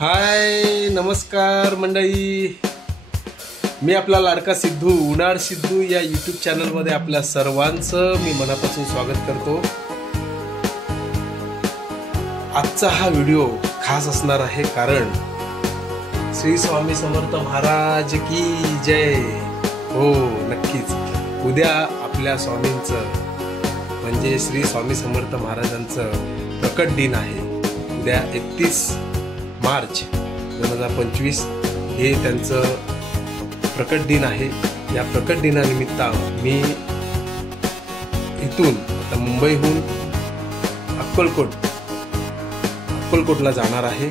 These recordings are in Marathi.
हाय नमस्कार मंडळी, मी आपला लाडका सिद्धू उनाड सिद्धू या यूट्यूब चॅनलमध्ये आपल्या सर्वांचं मी मनापासून स्वागत करतो। आजचा हा व्हिडिओ खास असणार आहे कारण श्री स्वामी समर्थ महाराज की जय। हो नक्कीच, उद्या आपल्या स्वामींचं म्हणजे श्री स्वामी समर्थ महाराजांचं प्रकट दिन आहे। उद्या 31 मार्च 2025 हे त्यांचं प्रकट दिन आहे। या प्रकट दिनानिमित्त मी इथून आता मुंबईहून अक्कलकोटला जाणार आहे।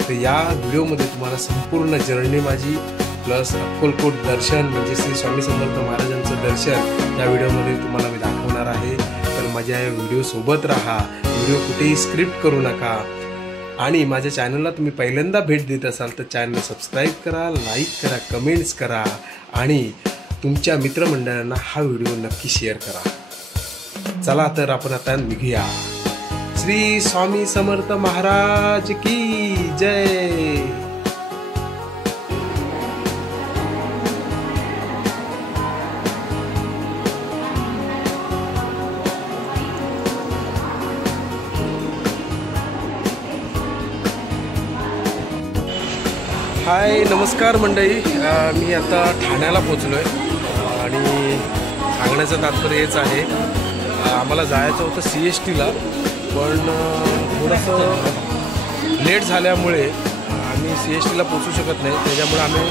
तर या व्हिडिओमध्ये तुम्हाला संपूर्ण जर्नी माझी प्लस अक्कलकोट दर्शन म्हणजे श्री स्वामी समर्थ महाराजांचं दर्शन या व्हिडिओमध्ये तुम्हाला मी दाखवणार आहे। तर माझ्या या व्हिडिओ सोबत राहा, व्हिडिओ कुठेही स्क्रिप्ट करू नका आणि माझ्या चॅनलला तुम्ही पहिल्यांदा भेट देत असाल तर चॅनल सबस्क्राईब करा, लाईक करा, कमेंट्स करा आणि तुमच्या मित्रमंडळांना हा व्हिडिओ नक्की शेअर करा। चला तर आपण आता निघूया। श्री स्वामी समर्थ महाराज की जय। हाय नमस्कार मंडळी, मी आता ठाण्याला पोचलो आहे आणि सांगण्याचं तात्पर्य हेच आहे, आम्हाला जायचं होतं CSTला पण थोडंसं लेट झाल्यामुळे आम्ही CSTला पोचू शकत नाही। त्याच्यामुळे आम्ही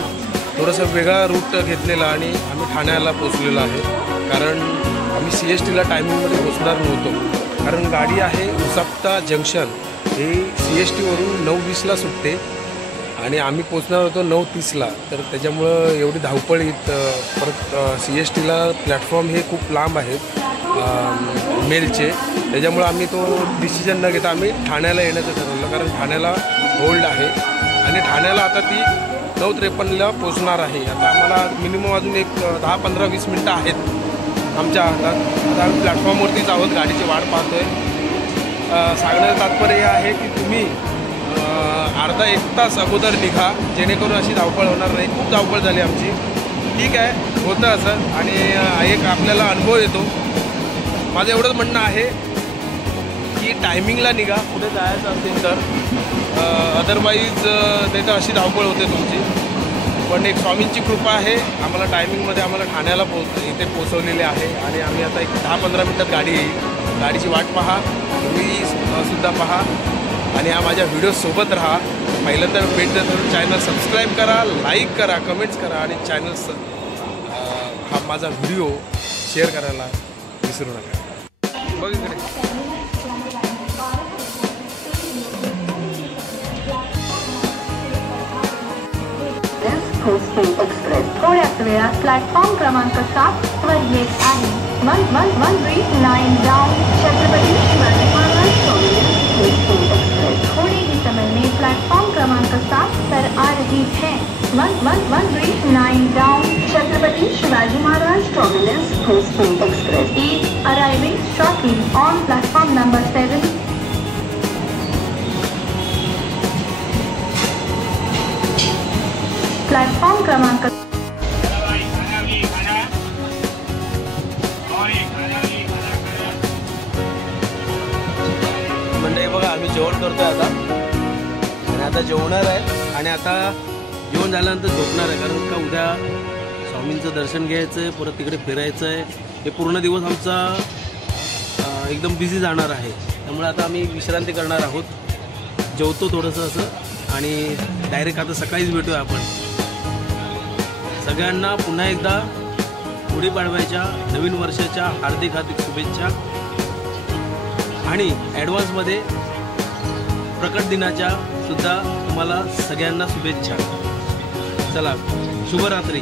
थोडंसं वेगळा रूट घेतलेला आणि आम्ही ठाण्याला पोचलेलो आहे। कारण आम्ही CSTला टायमिंगमध्ये पोचणार नव्हतो, कारण गाडी आहे उसाप्ता जंक्शन, हे CSTवरून 9:20ला सुटते आणि आम्ही पोचणार होतो 9:30ला। तर त्याच्यामुळं एवढी धावपळीत परत CSTला प्लॅटफॉर्म हे खूप लांब आहेत मेलचे, त्याच्यामुळं आम्ही तो डिसिजन न घेता आम्ही ठाण्याला येण्याचं ठरवलं। कारण ठाण्याला होल्ड आहे आणि ठाण्याला आता ती 9:53ला पोचणार आहे। आता आम्हाला मिनिमम अजून एक 10-15-20 मिनटं आहेत आमच्या हातात। आता आम्ही प्लॅटफॉर्मवरतीच आहोत, गाडीची वाट पाहतो आहे। सांगण्याचं तात्पर्य हे आहे की तुम्ही अर्धा 1 तास अगोदर निघा, जेणेकरून अशी धावपळ होणार नाही। खूप धावपळ झाली आमची, ठीक आहे, होतं असं आणि एक आपल्याला अनुभव येतो। माझं एवढंच म्हणणं आहे की टायमिंगला निघा कुठे जायचं असेल तर, अदरवाईज नाही तर अशी धावपळ होते तुमची। पण एक स्वामींची कृपा आहे, आम्हाला टायमिंगमध्ये आम्हाला ठाण्याला इथे पोचवलेले आहे आणि आम्ही आता एक 10-15 मिनटात गाडी येईल। गाडीची वाट पहा, तुम्ही सुद्धा पहा आणि हा माझ्या व्हिडिओसोबत राहा। पहिलं तर भेट तर चॅनल सबस्क्राईब करा, लाईक करा, कमेंट्स करा आणि हा माझा व्हिडिओ शेअर करायला विसरू नका। बघ इकडे एक्सप्रेस थोड्याच वेळात प्लॅटफॉर्म क्रमांक 7 वर येत आहे। 1139 डाउन छत्रपती शिवाजी महाराज एक्सप्रेस थोड़े ही समय में प्लेटफॉर्म क्रमांक 7 पर आ रही है। 1139 down Chhatrapati Shivaji Maharaj terminus express is arriving shortly on platform number 7। Platform क्रमांक म्हणजे बघा आम्ही जेवण करतोय आता आणि आता जेवणार आहे आणि आता जेवण झाल्यानंतर झोपणार आहे। कारण का उद्या स्वामींचं दर्शन घ्यायचं आहे, परत तिकडे फिरायचं आहे। हे पूर्ण दिवस आमचा एकदम बिझी जाणार आहे, त्यामुळे आता आम्ही विश्रांती करणार आहोत, जेवतो थोडंसं असं आणि डायरेक्ट आता सकाळीच भेटूया आपण। सगळ्यांना पुन्हा एकदा गुढीपाडव्याच्या नवीन वर्षाच्या हार्दिक शुभेच्छा आणि ॲडव्हान्समध्ये प्रकट दिनाच्या सुद्धा तुम्हाला सगळ्यांना शुभेच्छा। चला शुभरात्री।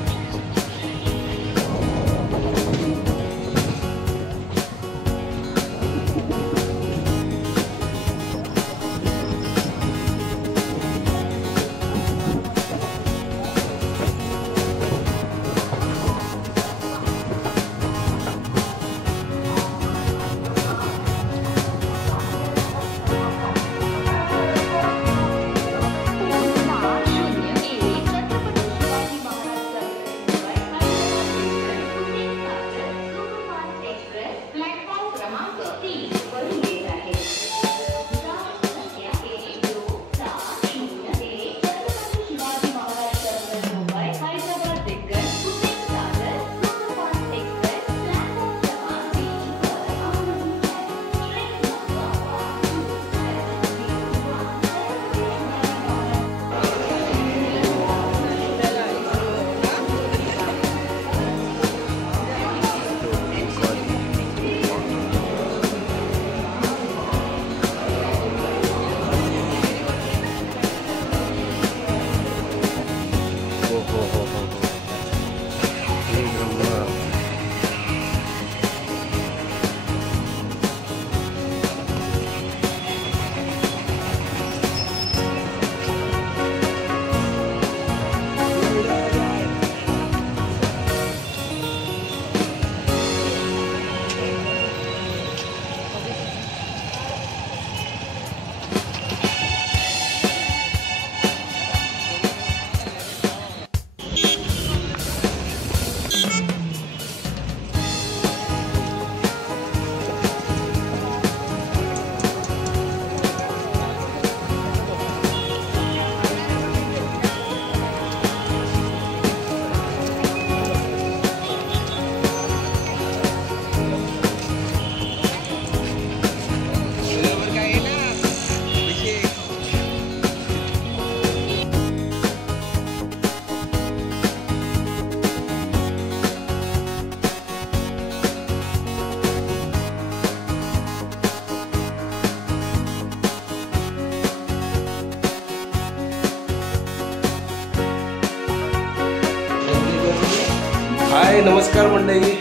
हाय नमस्कार मंडळी.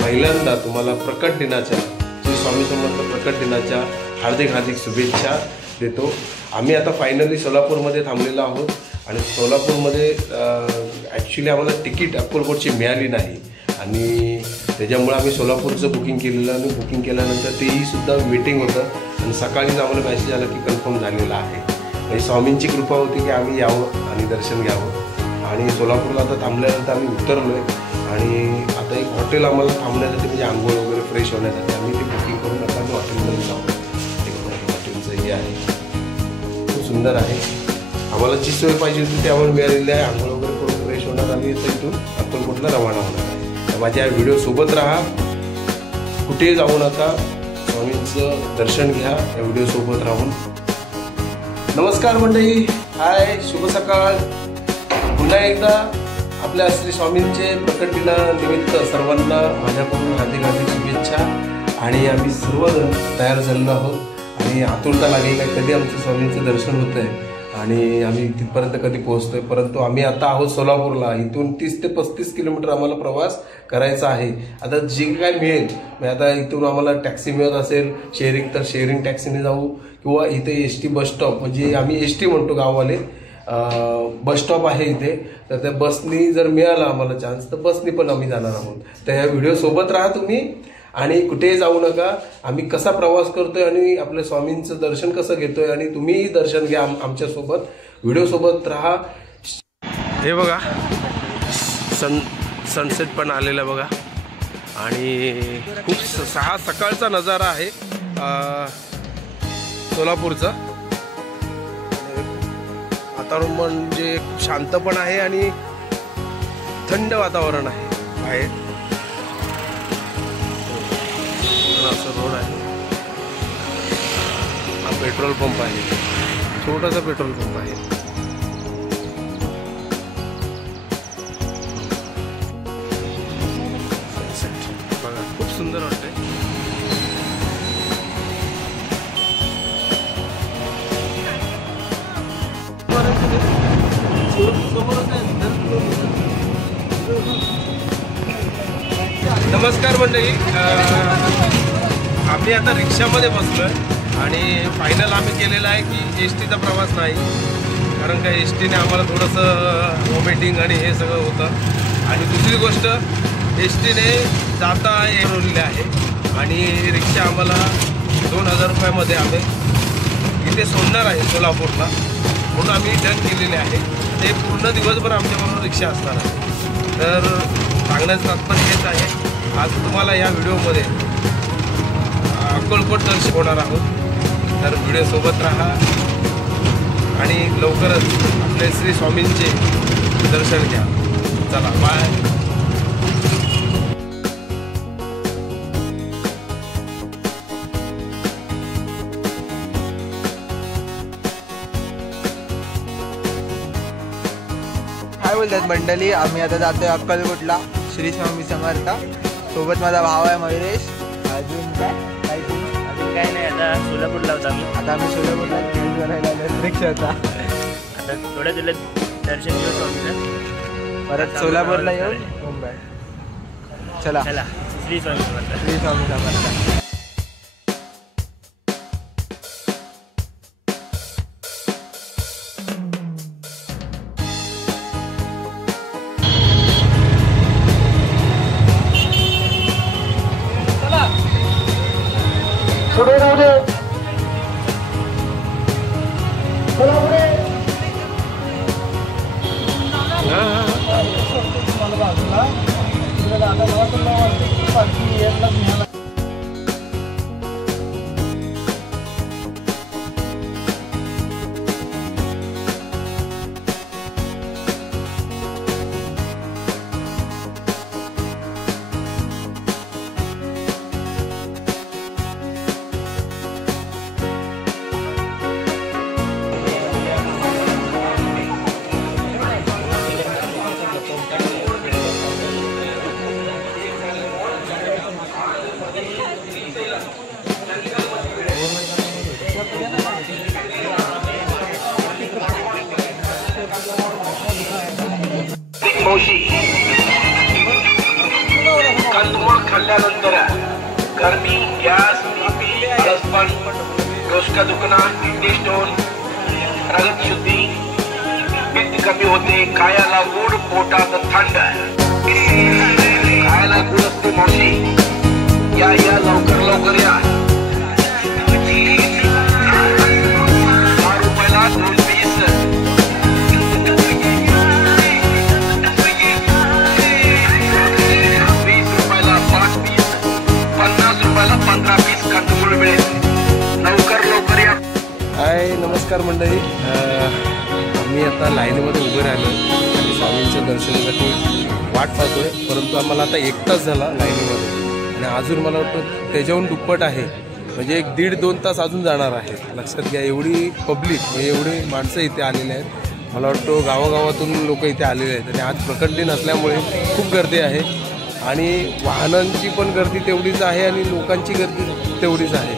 पहिल्यांदा तुम्हाला प्रकट दिनाच्या श्री स्वामी समर्थ प्रकट दिनाच्या हार्दिक हार्दिक शुभेच्छा देतो. आम्ही आता फायनली सोलापूरमध्ये थांबलेलो आहोत आणि सोलापूरमध्ये ॲक्च्युली आम्हाला तिकीट अक्कलकोटची मिळाली नाही आणि त्याच्यामुळे आम्ही सोलापूरचं बुकिंग केलेलं आणि बुकिंग केल्यानंतर तेही सुद्धा वेटिंग होतं आणि सकाळीच आम्हाला मेसेज आला की कन्फर्म झालेला आहे. म्हणजे स्वामींची कृपा होती की आम्ही यावं आणि दर्शन घ्यावं. आणि सोलापूरला आता थांबल्यानंतर आम्ही उतरलो आहे आणि आता एक हॉटेल आम्हाला थांबण्यासाठी म्हणजे आंघोळ वगैरे फ्रेश होण्यासाठी आम्ही ते बुकिंग करून आता आम्ही हॉटेलमध्ये जाऊ. हॉटेलचं हे आहे खूप सुंदर आहे. आम्हाला जी सोय पाहिजे होती ती आम्हाला मिळालेली आहे. आंघोळ वगैरे करून फ्रेश होणार आम्ही इथून अक्कलकोटला रवाना होणार आहे. माझ्या या व्हिडिओसोबत राहा, कुठेही जाऊ नका, स्वामींचं दर्शन घ्या या व्हिडिओसोबत राहून. नमस्कार मंडळी, हाय, शुभ सकाळ. पुन्हा एकदा आपल्या श्री स्वामींचे प्रकट दिनानिमित्त सर्वांना माझ्याकडून हार्दिक हार्दिक शुभेच्छा. आणि आम्ही सर्वजण तयार झालेलो आहोत आणि आतुरता लागलेली आहे कधी आमचं स्वामींचं दर्शन होतं आहे आणि आम्ही तिथपर्यंत कधी पोहोचतोय. परंतु आम्ही आता आहोत सोलापूरला. इथून 30 ते 35 किलोमीटर आम्हाला प्रवास करायचा आहे. आता जे काय मिळेल म्हणजे आता इथून आम्हाला टॅक्सी मिळत असेल शेअरिंग तर शेअरिंग टॅक्सीने जाऊ किंवा इथे एस टी बस स्टॉप म्हणजे आम्ही एस टी म्हणतो गाववाले बस स्टॉप आहे इथे, तर त्या बसनी जर मिळाला आम्हाला चान्स तर बसनी पण आम्ही जाणार आहोत. तर या व्हिडिओसोबत राहा तुम्ही आणि कुठेही जाऊ नका. आम्ही कसा प्रवास करतोय आणि आपल्या स्वामींचं दर्शन कसं घेतोय आणि तुम्हीही दर्शन घ्या आमच्यासोबत. व्हिडिओसोबत राहा. हे बघा सनसेट पण आलेला बघा आणि खूप सकाळचा नजारा आहे सोलापूरचा. वातावरण म्हणजे शांत पण आहे आणि थंड वातावरण आहे बाहेर. असं रोड आहे. हा पेट्रोल पंप आहे, छोटासा पेट्रोल पंप आहे. बघा खूप सुंदर वाटतंय. नमस्कार मंडळी, आम्ही आता रिक्षामध्ये बसलो आहे आणि फायनल आम्ही केलेलं आहे की एस टीचा प्रवास नाही, कारण का एस टीने आम्हाला थोडंसं वॉमिटिंग आणि हे सगळं होतं. आणि दुसरी गोष्ट एस टीने जाता ठरवलेली आहे आणि रिक्षा आम्हाला 2000 रुपयामध्ये आम्ही इथे सोडणार आहे सोलापूरला, म्हणून आम्ही डन केलेले आहे. ते पूर्ण दिवसभर आमच्याबरोबर रिक्षा असणार आहे. तर सांगण्याचं तात्पर्य हेच आहे, आज तुम्हाला या व्हिडिओमध्ये अक्कलकोट दर्शन होणार आहोत. तर व्हिडिओसोबत राहा आणि लवकरच आपले श्री स्वामींचे दर्शन घ्या. चला बाय. काय बोलतात मंडळी, आम्ही आता जातोय अक्कलकोटला श्री स्वामी समर्थ. सोबत माझा भाव आहे मयुरेश. अजून काय नाही. आता सोलापूरला होता आम्ही. आता आम्ही सोलापूरला चेंज करायला आलो रिक्षाचा. आता थोड्या दिवसात दर्शन घेऊ स्वामीचं, परत सोलापूरला येऊ मुंबई. चला चला, श्री स्वामी समर्थ. श्री स्वामी समर्थ. पुढे राहू दे, चला पुढे. Moshi. सुंदर गर्मी गॅस बीपी आळसपण डोसका दुखणा किडनी स्टोन रगत शुद्धी पित्त कमी होते खायला गोड पोटात थंड खायला गोड असते मावशी या या लवकर लवकर या 10 रुपयाला 2 पीस 20 रुपयाला 5 पीस 50 रुपयाला 15 पीस कंदमुळ मिळेल लवकर लवकर या. हाय नमस्कार मंडळी. आम्ही आता लाईनीमध्ये उभे राहिलो आणि स्वामींच्या दर्शनासाठी वाट पाहतोय, परंतु आम्हाला आता 1 तास झाला लाईनीमध्ये आणि अजून मला वाटतं त्याच्याहून दुप्पट आहे. म्हणजे 1-1.5-2 तास अजून जाणार आहे. लक्षात घ्या, एवढी पब्लिक म्हणजे एवढी माणसं इथे आलेली आहेत. मला वाटतं गावागावातून लोक इथे आलेले आहेत आणि आज प्रकट दिन असल्यामुळे खूप गर्दी आहे आणि वाहनांची पण गर्दी तेवढीच आहे आणि लोकांची गर्दी तेवढीच आहे.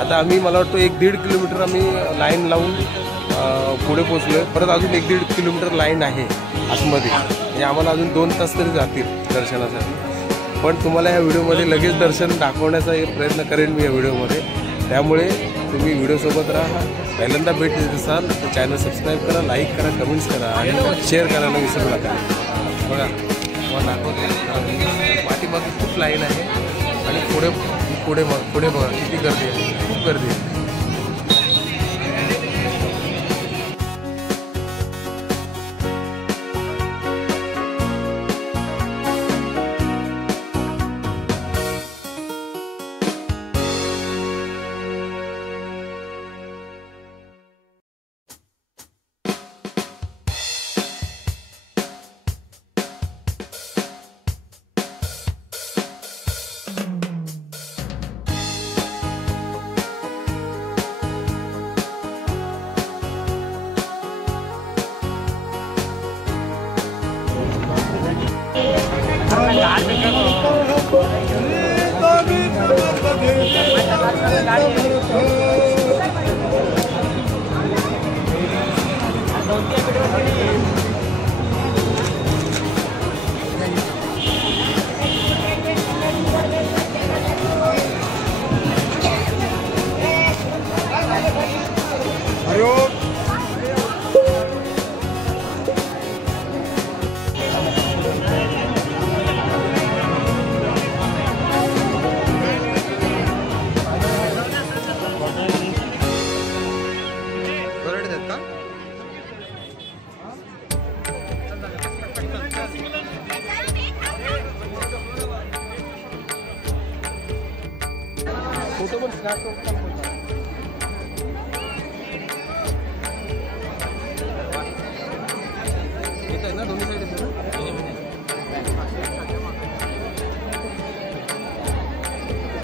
आता आम्ही मला वाटतं 1-1.5 किलोमीटर आम्ही लाईन लावून पुढे पोचलो आहे. परत अजून 1-1.5 किलोमीटर लाईन आहे आतमध्ये. म्हणजे आम्हाला अजून 2 तास तरी जातील दर्शनासाठी. पण तुम्हाला ह्या व्हिडिओमध्ये लगेच दर्शन दाखवण्याचा प्रयत्न करेन मी या व्हिडिओमध्ये. त्यामुळे तुम्ही व्हिडिओसोबत राहा. पहिल्यांदा भेट देत असाल तर चॅनल सबस्क्राईब करा, लाईक करा, कमेंट्स करा आणि शेअर करायला विसरू नका. बघा मला दाखवते पाठीमागे खूप लाईन आहे आणि पुढे पुढे पुढे बघा किती गर्दी आहे, खूप गर्दी आहे.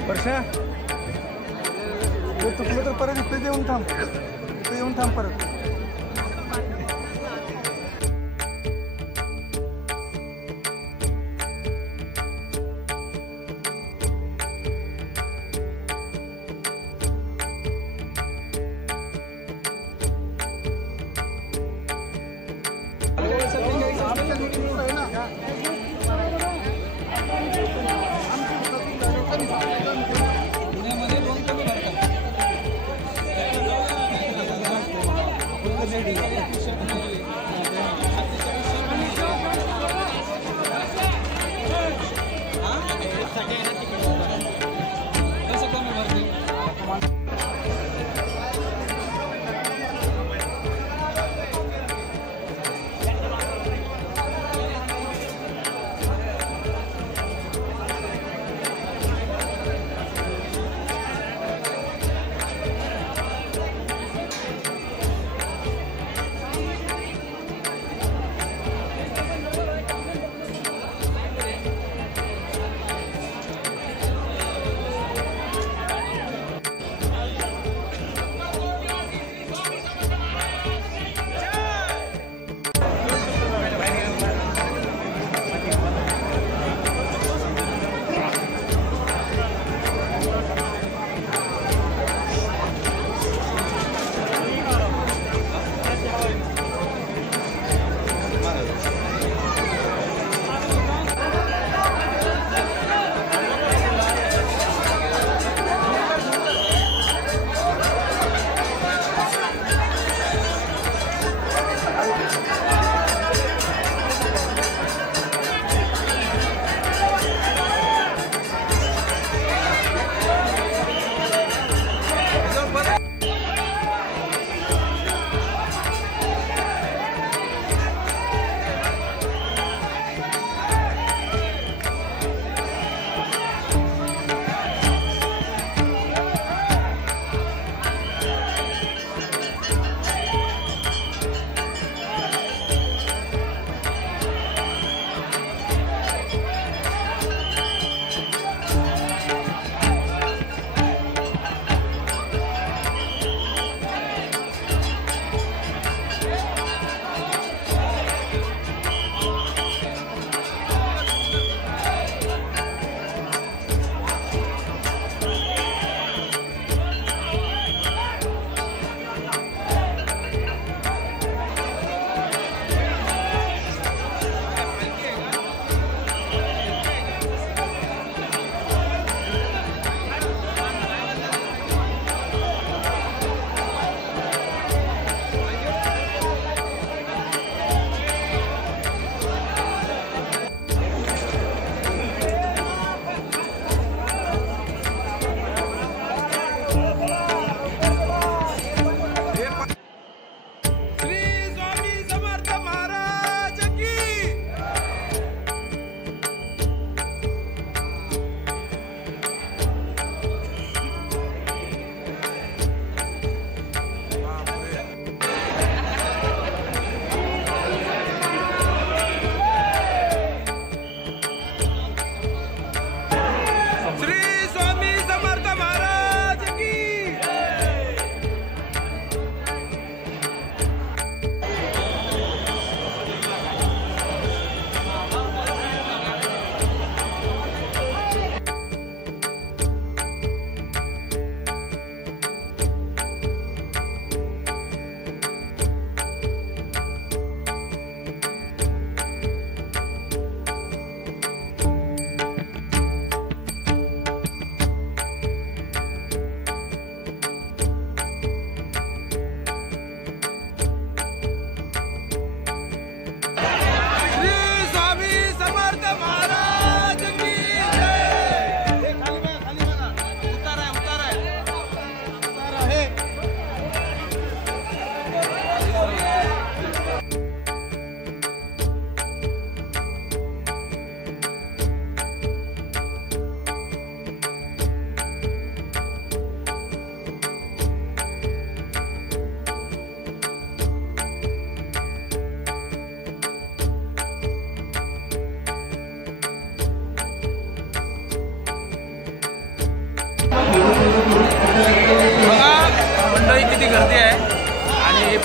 वर्षा चुकलं तर परत इथे येऊन थांब परत.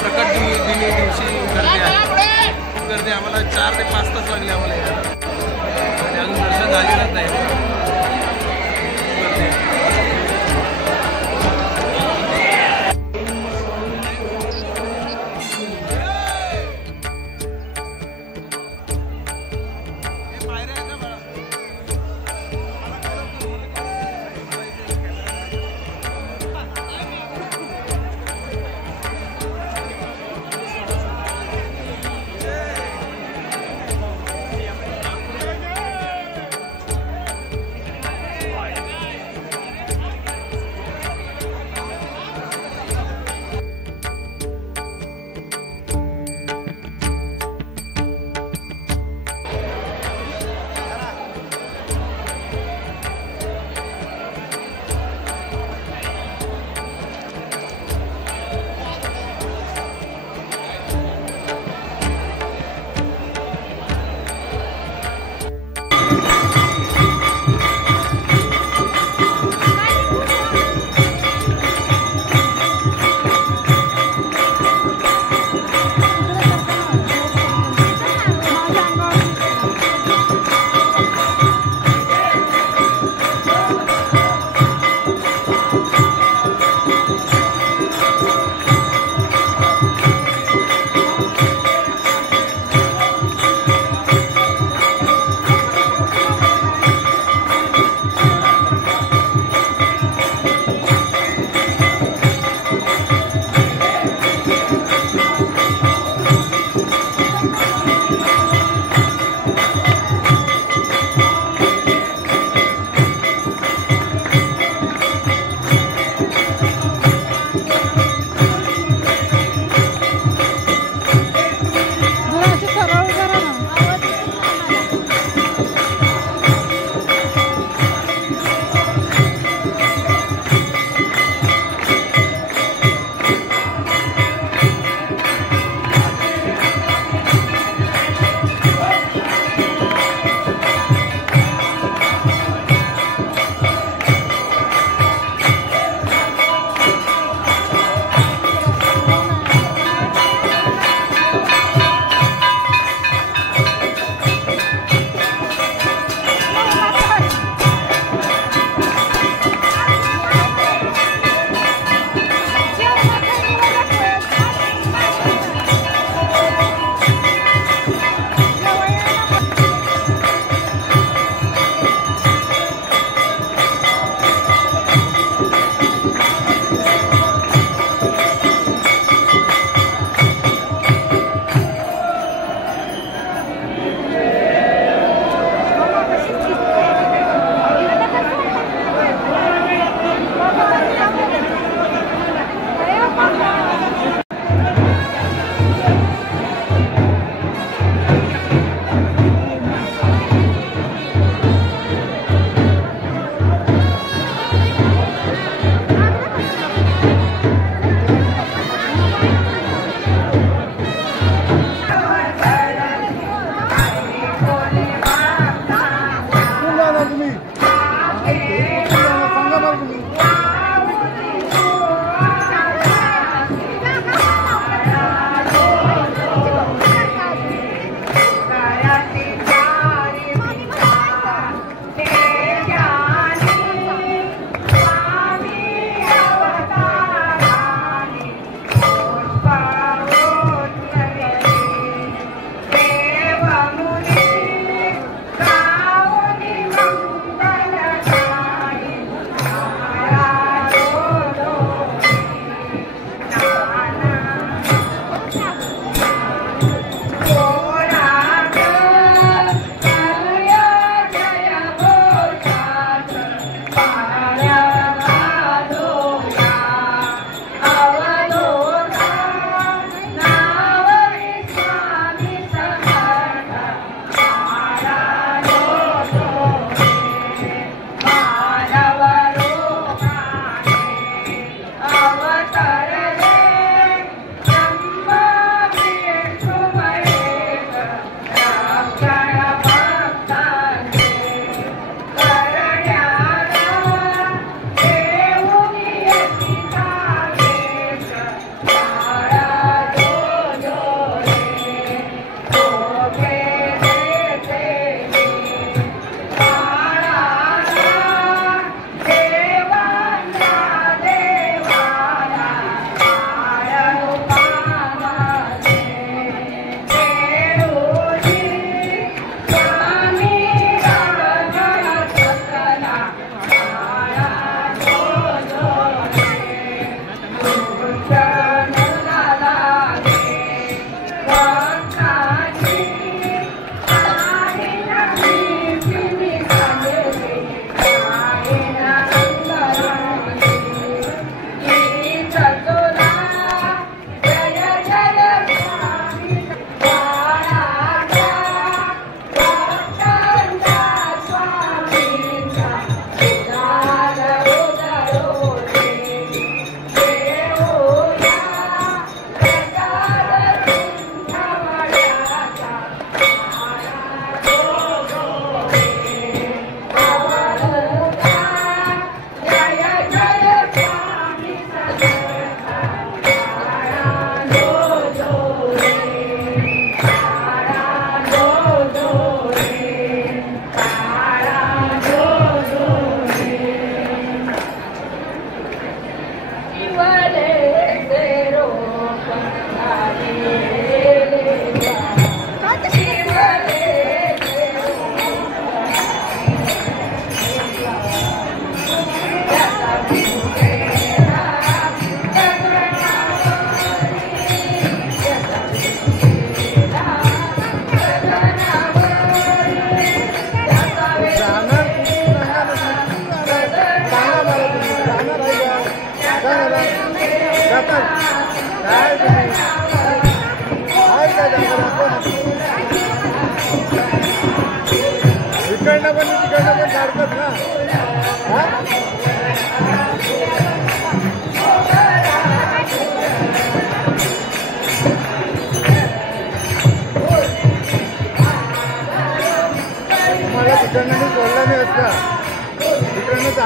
प्रकट दिनी दिवशी गर्दी आहे. गर्दी आम्हाला 4 ते 5 तास लागले आम्हाला यायला आणि अजून दर्शन झालेलंच नाही. गर्दी आहे.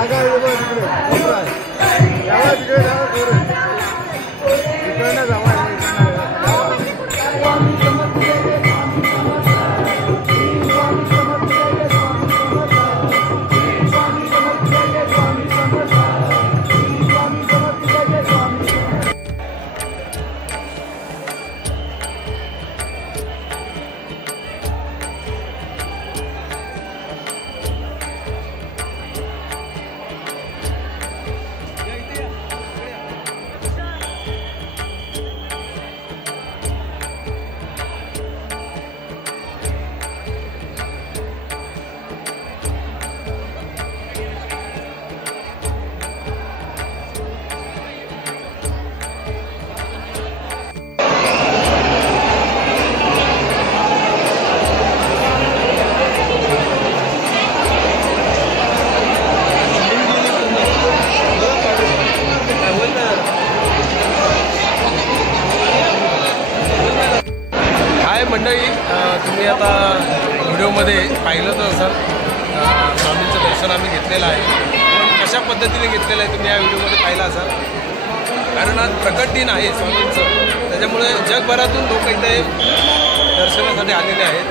जागा आहे बघ तिकडे कोपरा आहे. जागा तिकडे जागा कोपरा आहे. इकडनं जावा मंडळी, तुम्ही आता व्हिडिओमध्ये पाहिलं तर असाल स्वामींचं दर्शन आम्ही घेतलेलं आहे. पण कशा पद्धतीने घेतलेलं आहे तुम्ही या व्हिडिओमध्ये पाहिलं असाल. कारण आज प्रकट दिन आहे स्वामींचं, त्याच्यामुळे जगभरातून लोक इथे दर्शनासाठी आलेले आहेत.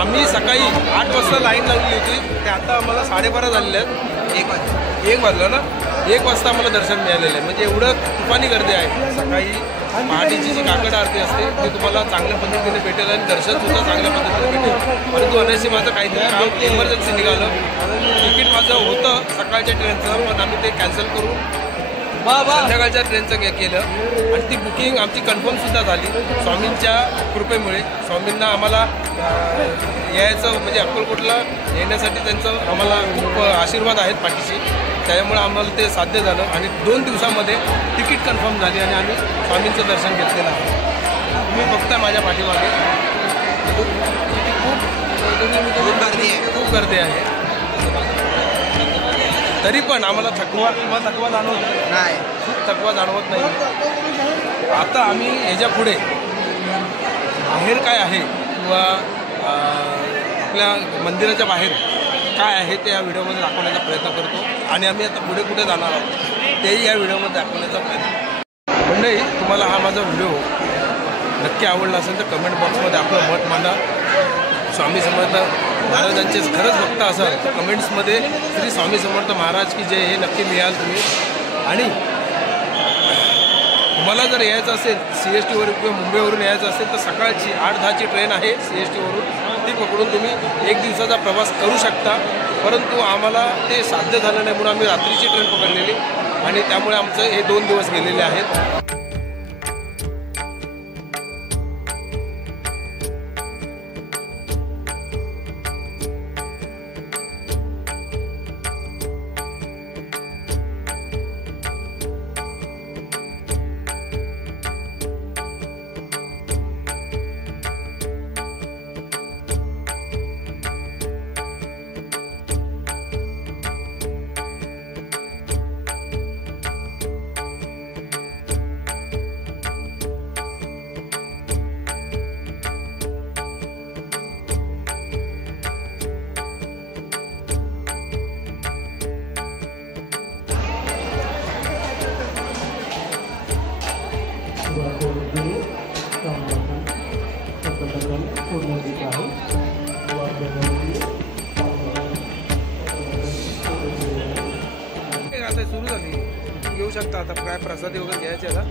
आम्ही सकाळी 8 वाजता लाईन लावली होती, ते आता आम्हाला 12:30 झालेले आहेत. 1 वाजलं ना, 1 वाजता आम्हाला दर्शन मिळालेलं आहे. म्हणजे एवढं तुफानी गर्दी आहे. सकाळी पहाटेची जी काकड आरती असते ती तुम्हाला चांगल्या पद्धतीने भेटेल आणि दर्शनसुद्धा चांगल्या पद्धतीने भेटेल. परंतु अनशी माझं काहीतरी काम इमर्जन्सी निघालं. तिकीट माझं होतं सकाळच्या ट्रेनचं, पण आम्ही ते कॅन्सल करून संध्याकाळच्या ट्रेनचं केलं आणि ती बुकिंग आमची कन्फर्मसुद्धा झाली स्वामींच्या कृपेमुळे. स्वामींना आम्हाला यायचं म्हणजे अक्कलकोटला येण्यासाठी त्यांचं आम्हाला खूप आशीर्वाद आहेत पाठीशी, त्यामुळे आम्हाला ते साध्य झालं आणि 2 दिवसामध्ये तिकीट कन्फर्म झाली आणि आम्ही स्वामींचं दर्शन घेतलेलं आहे. तुम्ही बघता माझ्या पाठीमागे खूप गर्दी आहे. तरी पण आम्हाला थकवा जाणवत नाही, खूप थकवा जाणवत नाही. आता आम्ही ह्याच्या पुढे बाहेर काय आहे किंवा आपल्या मंदिराच्या बाहेर काय आहे ते या व्हिडिओमध्ये दाखवण्याचा प्रयत्न करतो आणि आम्ही आता पुढे कुठे जाणार आहोत तेही या व्हिडिओमध्ये दाखवण्याचा प्रयत्न. मंडळी, तुम्हाला हा माझा व्हिडिओ नक्की आवडला असेल तर कमेंट बॉक्समध्ये आपलं मत मांडा. स्वामी समर्थ महाराजांचे खरंच भक्त असाल तर कमेंट्समध्ये श्री स्वामी समर्थ महाराज की जय हे नक्की लिहाल तुम्ही. आणि तुम्हाला जर यायचं असेल CST वरून किंवा मुंबईवरून यायचं असेल तर सकाळची 8-10ची ट्रेन आहे CST वरून, ती पकडून तुम्ही 1 दिवसाचा प्रवास करू शकता. परंतु आम्हाला ते साध्य झालं नाही म्हणून आम्ही रात्रीची ट्रेन पकडलेली आणि त्यामुळे आमचं हे 2 दिवस गेलेले आहेत. आता सुरू झाली, घेऊ शकता. आता काय प्रसादी वगैरे घ्यायचे का?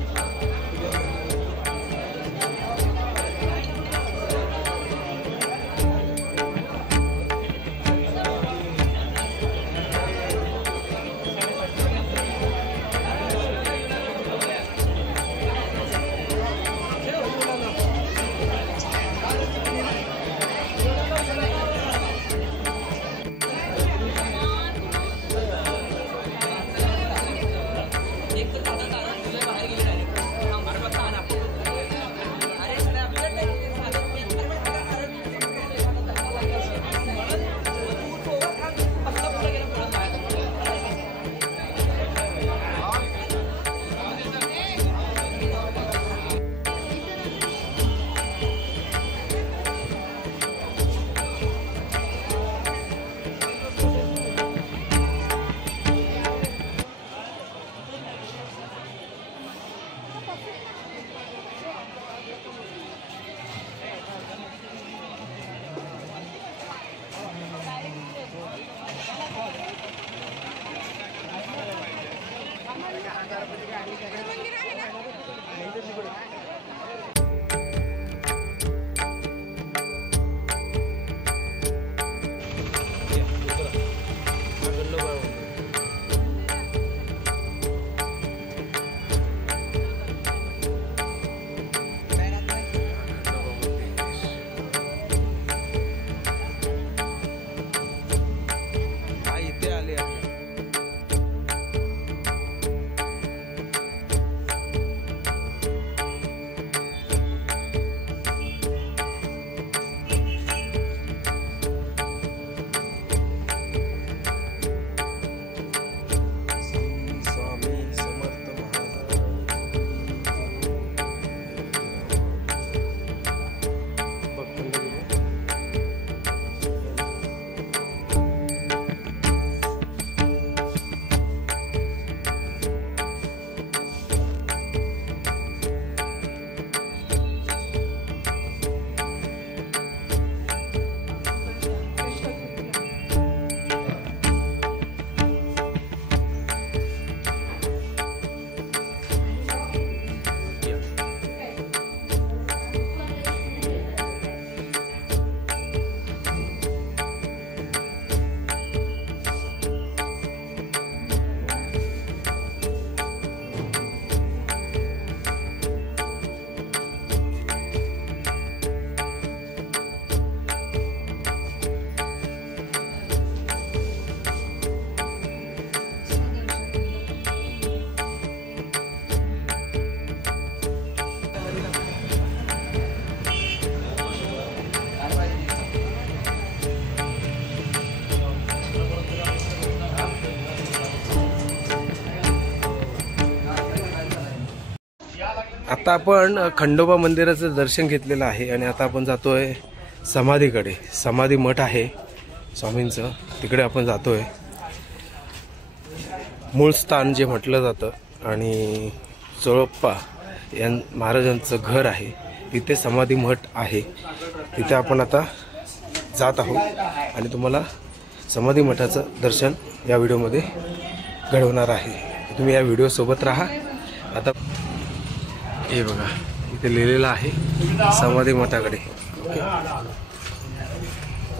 आता आपण खंडोबा मंदिराचं दर्शन घेतलेलं आहे आणि आता आपण जातोय समाधीकडे. समाधी मठ आहे स्वामींचं, तिकडे आपण जातोय. मूळ स्थान जे म्हटलं जातं आणि चोळप्पा महाराजांचं घर आहे, तिथे समाधी मठ आहे. तिथे आपण आता जात आहोत आणि तुम्हाला समाधी मठाचं दर्शन या व्हिडिओमध्ये घडवणार आहे. तुम्ही या व्हिडिओसोबत राहा. आता हे बघा, इथे लिहिलेलं आहे समाधी मठाकडे. ओके,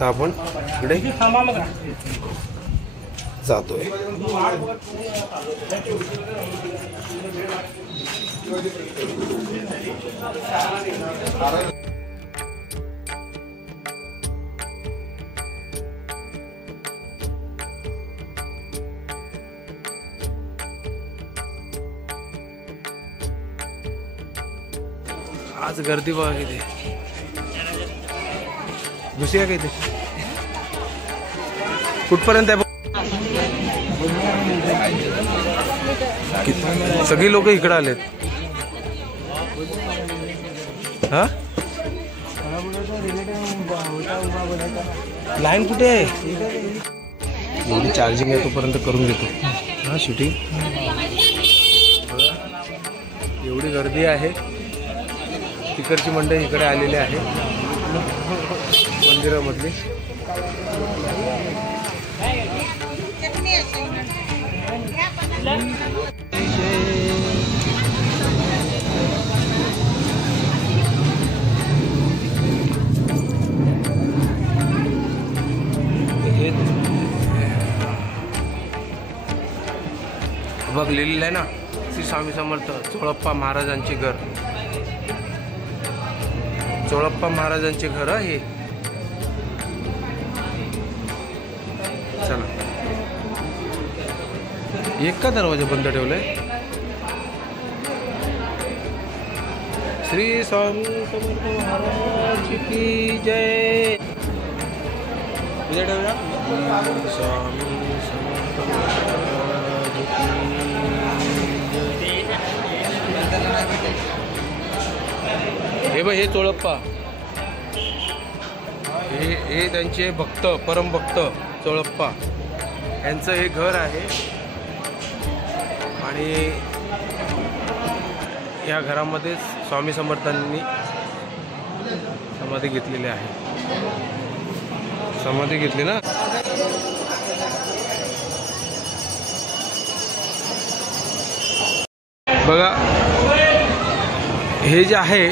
तर आपण इकडे जातोय. आज गर्दी बघा किती. दुसऱ्या किती कुठपर्यंत आहे? सगळी लोक इकडे आलेत. हा, लाईन कुठे आहे? एवढी चार्जिंग आहे तोपर्यंत करून घेतो. हा, शूटिंग. एवढी गर्दी आहे. तिकडची मंडळी इकडे आलेली आहे मंदिरामधली. बघ लिहिलेलं आहे ना, श्री स्वामी समर्थ चोळप्पा महाराजांचे घर. चोळप्पा महाराजांचे घर आहे. चला, एक का दरवाजा बंद ठेवलाय? श्री स्वामी समर्थ महाराज की जय. स्वामी समर्थ महाराज की जय. हे बघ, हे चोळप्पा, हे त्यांचे भक्त, परमभक्त चोळप्पा यांचं हे घर आहे. आणि या घरामध्ये स्वामी समर्थांनी समाधी घेतलेली आहे. समाधी घेतली ना. बघा, हे जे आहे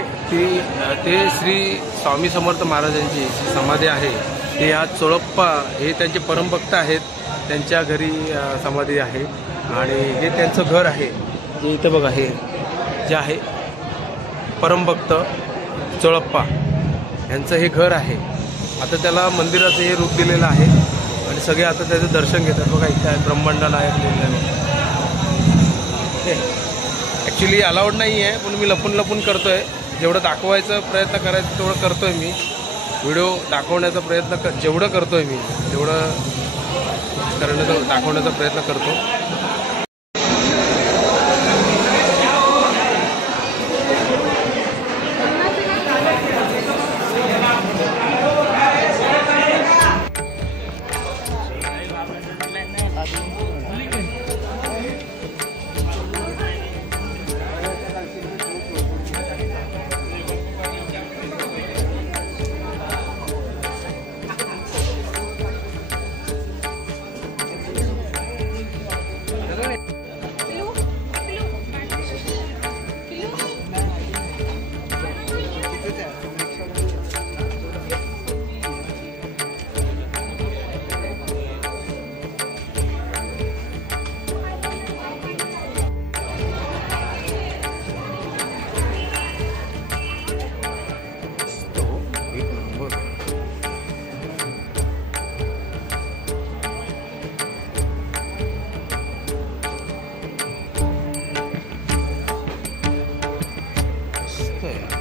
ते श्री स्वामी समर्थ महाराजांची समाधी आहे. ते या चोळप्पा हे त्यांचे परमभक्त आहेत, त्यांच्या घरी समाधी आहे. आणि हे त्यांचं घर आहे जे इथं बघा, हे जे आहे परमभक्त चोळप्पा यांचं हे घर आहे. आता त्याला मंदिराचं हे रूप दिलेलं आहे आणि सगळे आता त्याचं दर्शन घेतात. बघा, इथे आहे ब्रह्मांड नायक लिहिलेलं आहे. ओके, ॲक्च्युली अलाउड नाही आहे, पण मी लपून लपून करतोय. जेवढं दाखवायचा प्रयत्न करायचा तेवढं करतोय मी. व्हिडिओ दाखवण्याचा प्रयत्न जेवढं करतोय मी तेवढं दाखवण्याचा प्रयत्न करतो. मस्त आहे.